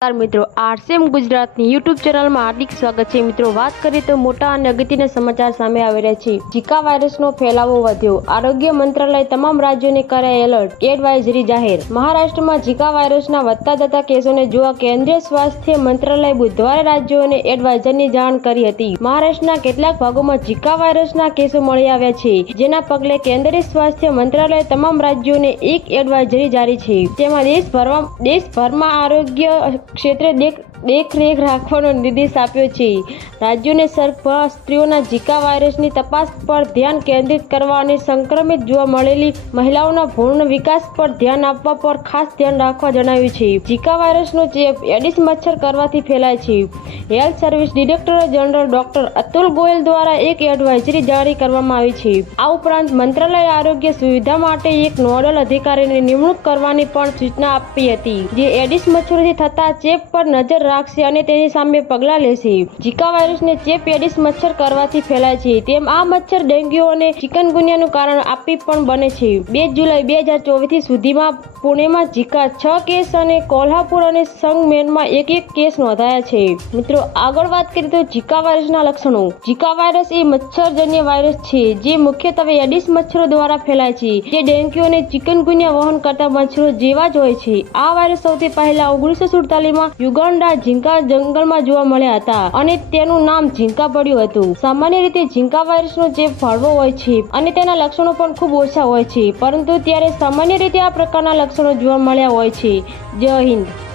મિત્રો આરસીએમ ગુજરાતની યુટ્યુબ ચેનલમાં હાર્દિક સ્વાગત છે. મિત્રો, વાત કરીએ તો મોટા અને અગત્યના સમાચાર સામે આવી રહ્યા છે. ઝીકા વાયરસનો ફેલાવો વધ્યો. આરોગ્ય મંત્રાલય તમામ રાજ્યોને કરે એલર્ટ. એડવાઇઝરી જાહેર. મહારાષ્ટ્રમાં ઝીકા વાયરસના વધતા જતા કેસોને જોવા કેન્દ્રીય સ્વાસ્થ્ય મંત્રાલય બુધવારે રાજ્યોને એડવાઇઝરની જાણ કરી હતી. મહારાષ્ટ્રના કેટલાક ભાગોમાં ઝીકા વાયરસના કેસો મળી આવ્યા છે. જેના પગલે કેન્દ્રીય સ્વાસ્થ્ય મંત્રાલયે તમામ રાજ્યોને એક એડવાઇઝરી જારી છે. તેમાં દેશભરમાં દેશભરમાં આરોગ્ય ક્ષેત્રે દેખ દેખરેખ રાખવાનો નિર્દેશ આપ્યો છે. રાજ્યોને સરભર સ્ત્રીઓના ઝીકા વાયરસની તપાસ પર ધ્યાન કેન્દ્રિત કરવા અને સંક્રમિત જોવા મળેલી મહિલાઓના ભ્રૂણ વિકાસ પર ધ્યાન આપવા પર ખાસ ધ્યાન રાખવા જણાવ્યું છે. ઝીકા વાયરસનો ચેપ એડિસ મચ્છર કરવાથી ફેલાય છે. Health service director general doctor Atul Goyal દ્વારા એક એડવાઇઝરી જારી કરવામાં આવી છે. આ ઉપરાંત મંત્રાલય આરોગ્ય સુવિધા માટે એક નોડલ અધિકારીની નિમણૂક કરવાની પણ સૂચના આપી હતી, જે એડિસ મચ્છરોથી થતા ચેપ પર નજર રાખશે અને તેની સામે પગલાં લેશે. ઝીકા વાયરસને ચેપ એડિસ મચ્છર કરવાથી ફેલાય છે. તેમ આ મચ્છર ડેન્ગ્યુ અને ચિકનગુનિયાનું કારણ આપી પણ બને છે. બે જુલાઈ બે હજાર ચોવીસ સુધીમાં પુણેમાં ઝીકા છ કેસ અને કોલ્હાપુર અને સંગમેરમાં એક એક કેસ નોંધાયા છે. મિત્રો, આગળ વાત કરીએ તો ઝીકા વાયરસના લક્ષણો. ઝીકા વાયરસ એ મચ્છરજન્ય વાયરસ છે જે મુખ્યત્વે એડિસ મચ્છરો દ્વારા ફેલાય છે. જે ડેન્ગ્યુ અને ચિકનગુનિયા વહન કરતા મચ્છરો જેવા જ હોય છે. આ વાયરસ સૌથી પહેલા ઓગણીસો સુડતાલીસમાં યુગાન્ડા ઝીંકા જંગલમાં જોવા મળ્યા હતા અને તેનું નામ ઝીંકા પડ્યું હતું. સામાન્ય રીતે ઝીંકા વાયરસનો ચેપ ફાળવો હોય છે અને તેના લક્ષણો પણ ખૂબ ઓછા હોય છે, પરંતુ ત્યારે સામાન્ય રીતે આ પ્રકારના લક્ષણો જોવા મળ્યા હોય છે. જય હિન્દ.